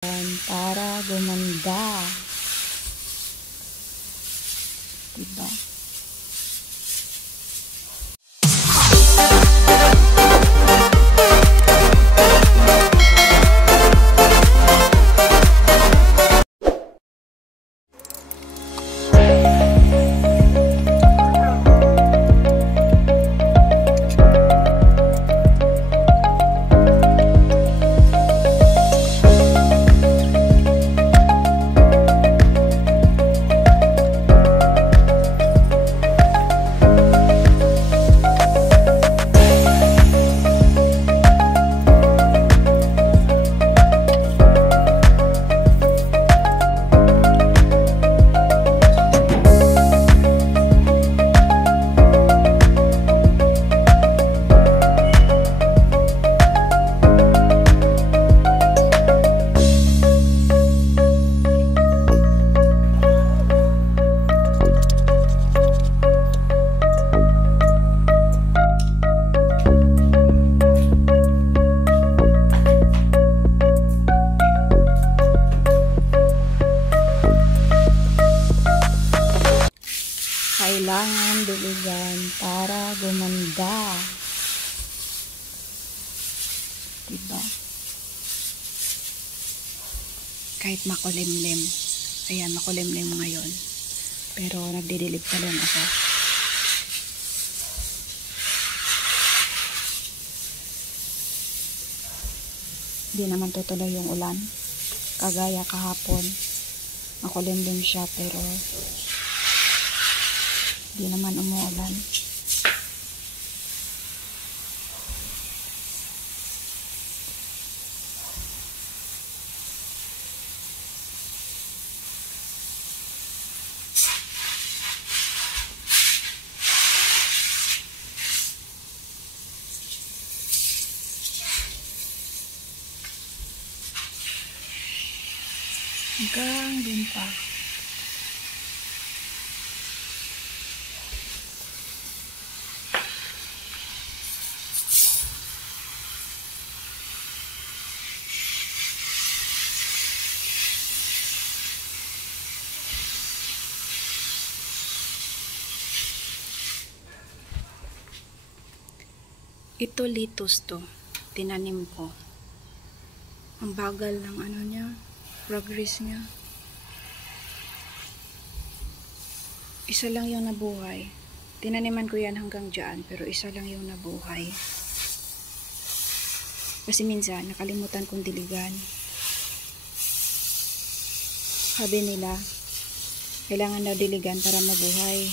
para gumanda. Diba? Kailangan diligan para gumanda. Diba? Kahit makulimlim. Ayan, makulimlim ngayon. Pero nagdidilig pa lang ako. Hindi naman tutuloy yung ulan. Kagaya kahapon. Makulimlim siya pero hindi naman umuulan. Hanggang dun pa. Ito litos to. Tinanim ko. Ang bagal ng ano niya. Progress niya. Isa lang yung nabuhay. Tinaniman ko yan hanggang dyan. Pero isa lang yung nabuhay. Kasi minsan nakalimutan kong diligan. Sabi nila kailangan daw diligan para mabuhay.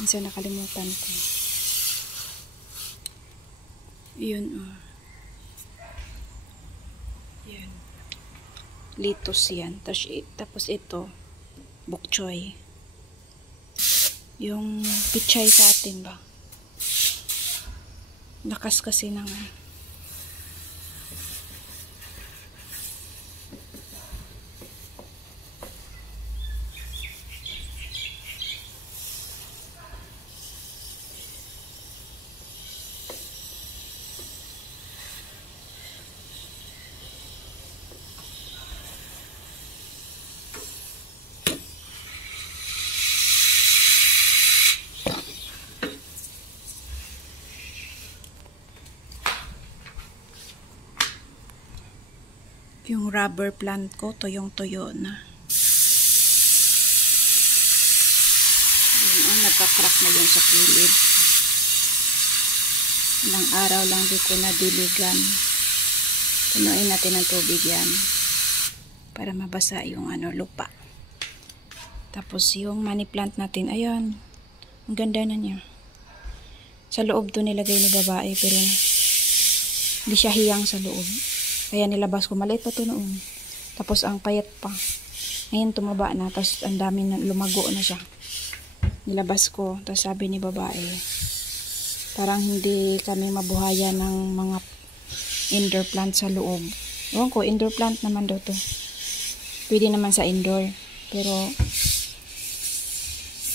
Minsan nakalimutan ko. Yun yan. Litos yan. Tapos ito bok choy. Yung pichay sa atin ba? Lakas kasi ng yung rubber plant ko, tuyong-tuyo na. Ayun, nagka-crack na yun sa kilid. Ilang araw lang di ko nadiligan. Punuin natin ng tubig yan para mabasa yung lupa. Tapos yung money plant natin, ayun, ang ganda na niya. Sa loob to nilagay ni babae pero hindi siya hiyang sa loob. Kaya nilabas ko, maliit pa to noon. Tapos ang payat pa. Ngayon tumaba na, tapos ang dami na, lumago na siya. Nilabas ko, tapos sabi ni babae, parang hindi kami mabuhayan ng mga indoor plant sa loob. Ewan ko, indoor plant naman daw to. Pwede naman sa indoor. Pero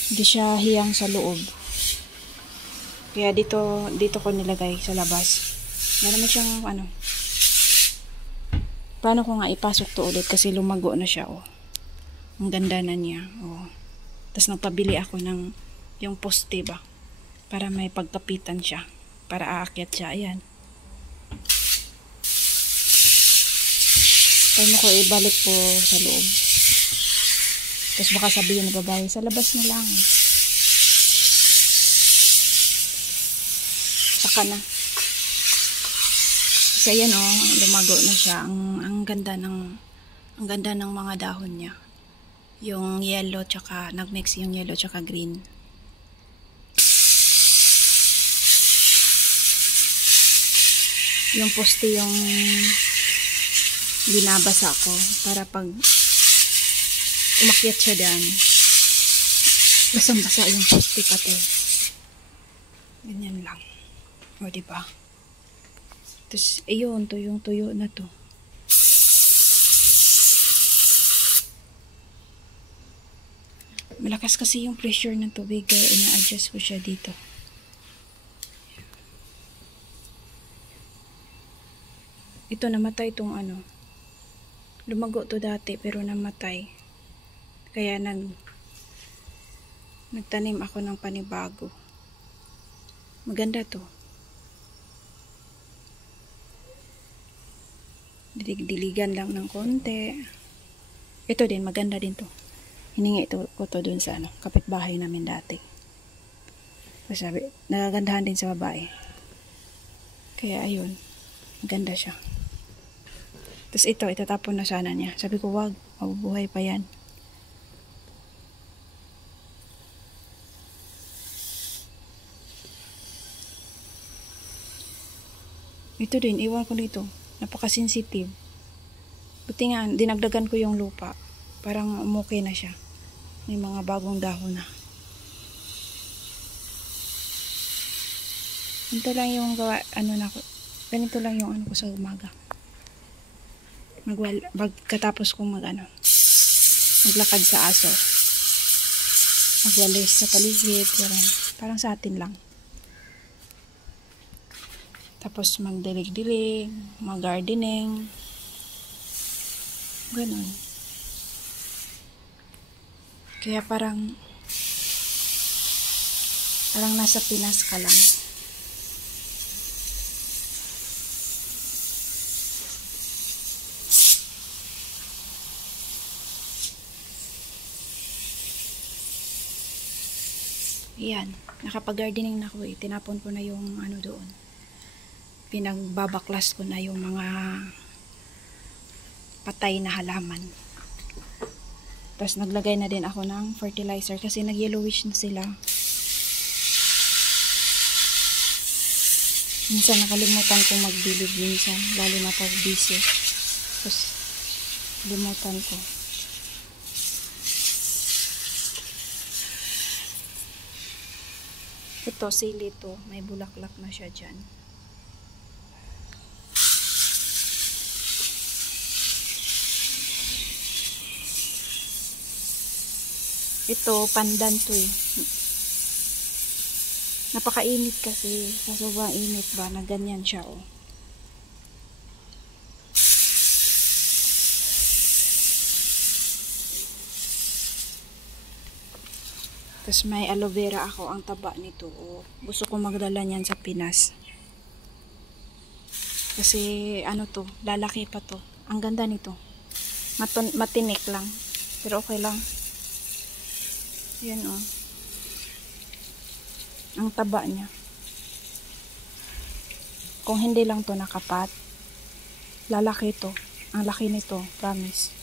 hindi siya hiyang sa loob. Kaya dito ko nilagay sa labas. Meron siyang Paano ko nga ipasok to ulit kasi lumago na siya, oh. Ang ganda na niya, oh. Tapos nagpabili ako ng yung poste ba para may pagkapitan siya, para aakyat siya. Ayan. Paano ko ibalik po sa loob? Tapos baka sabihin na babae, sa labas na lang. Saka na. So ayan, oh, lumago na siya. Ang ganda ng mga dahon niya. Yung yellow tsaka nagmix yung yellow tsaka green. Yung poste yung binabasa ko para pag umakyat siya dyan, basang-basa yung poste pati. Ganyan lang. O diba? Tapos ayun, tuyong-tuyo na to. Malakas kasi yung pressure ng tubig kaya ina-adjust ko siya dito. Ito namatay itong ano. Lumago to dati pero namatay. Kaya nagtanim ako ng panibago. Maganda to. Dilig-diligan lang ng konti. Ito din, maganda din to. Hiningi ko to dun sa kapitbahay namin dati. Kasi sabi, nagagandahan din sa babae. Kaya ayun, maganda siya. Tapos ito, itatapon na sana niya. Sabi ko, wag, mabubuhay pa yan. Ito din, iwan ko dito. Napaka-sensitive. Buti nga, dinagdagan ko yung lupa. Parang umukay na siya. May mga bagong dahon na. Ito lang yung gawa, ganito lang yung ko sa umaga. Pagkatapos kong maglakad sa aso. Magwalis sa paligid. Parang sa atin lang. Tapos magdilig-dilig, mag-gardening. Ganon. Kaya parang nasa Pinas ka lang. Ayan, nakapag-gardening na ako eh. Tinapon ko na yung doon. Pinagbabaklas ko na yung mga patay na halaman. Tapos naglagay na din ako ng fertilizer kasi nag-yellowish na sila. Minsan nakalimutan kong magdilig minsan, lalo na pag busy. Tapos limutan ko. Ito, sili to. May bulaklak na siya dyan. Ito, pandan to eh. Napakainit kasi. Sa sobrang init ba, na ganyan siya oh. Tapos may aloe vera ako, ang taba nito oh. Gusto ko magdala niyan sa Pinas. Kasi to, lalaki pa to. Ang ganda nito. Matinik lang. Pero okay lang. Yan oh. Ang taba niya. Kung hindi lang to nakapat, lalaki to. Ang laki nito, promise.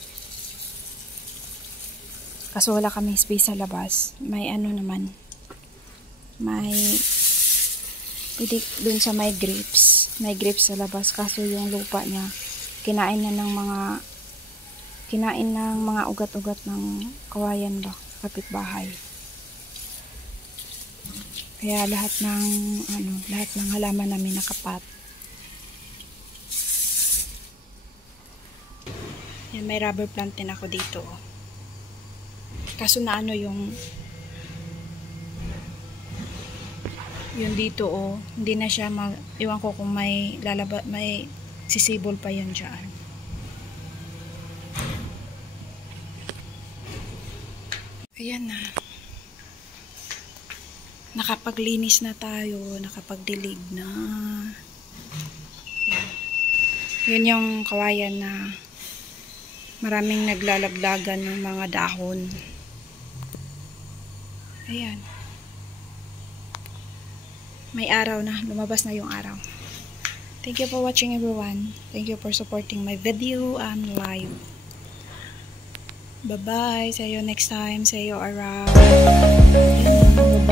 Kaso wala kaming space sa labas. May naman. May pwede dun sa may grapes. May grapes sa labas. Kaso yung lupa niya, kinain ng mga ugat-ugat ng kawayan ba? Kapitbahay. Kaya lahat ng halaman namin nakapat. Yan, may rubber plant din ako dito. Kaso na yung dito hindi na siya iwan ko kung may sisibol pa yun dyan. Ayan na. Nakapaglinis na tayo, nakapagdilig na. Yun yung kawayan na maraming naglalaglagan ng mga dahon. Ayan. May araw na, lumabas na yung araw. Thank you for watching, everyone. Thank you for supporting my video and live. Bye-bye. See you next time. See you around. Bye-bye.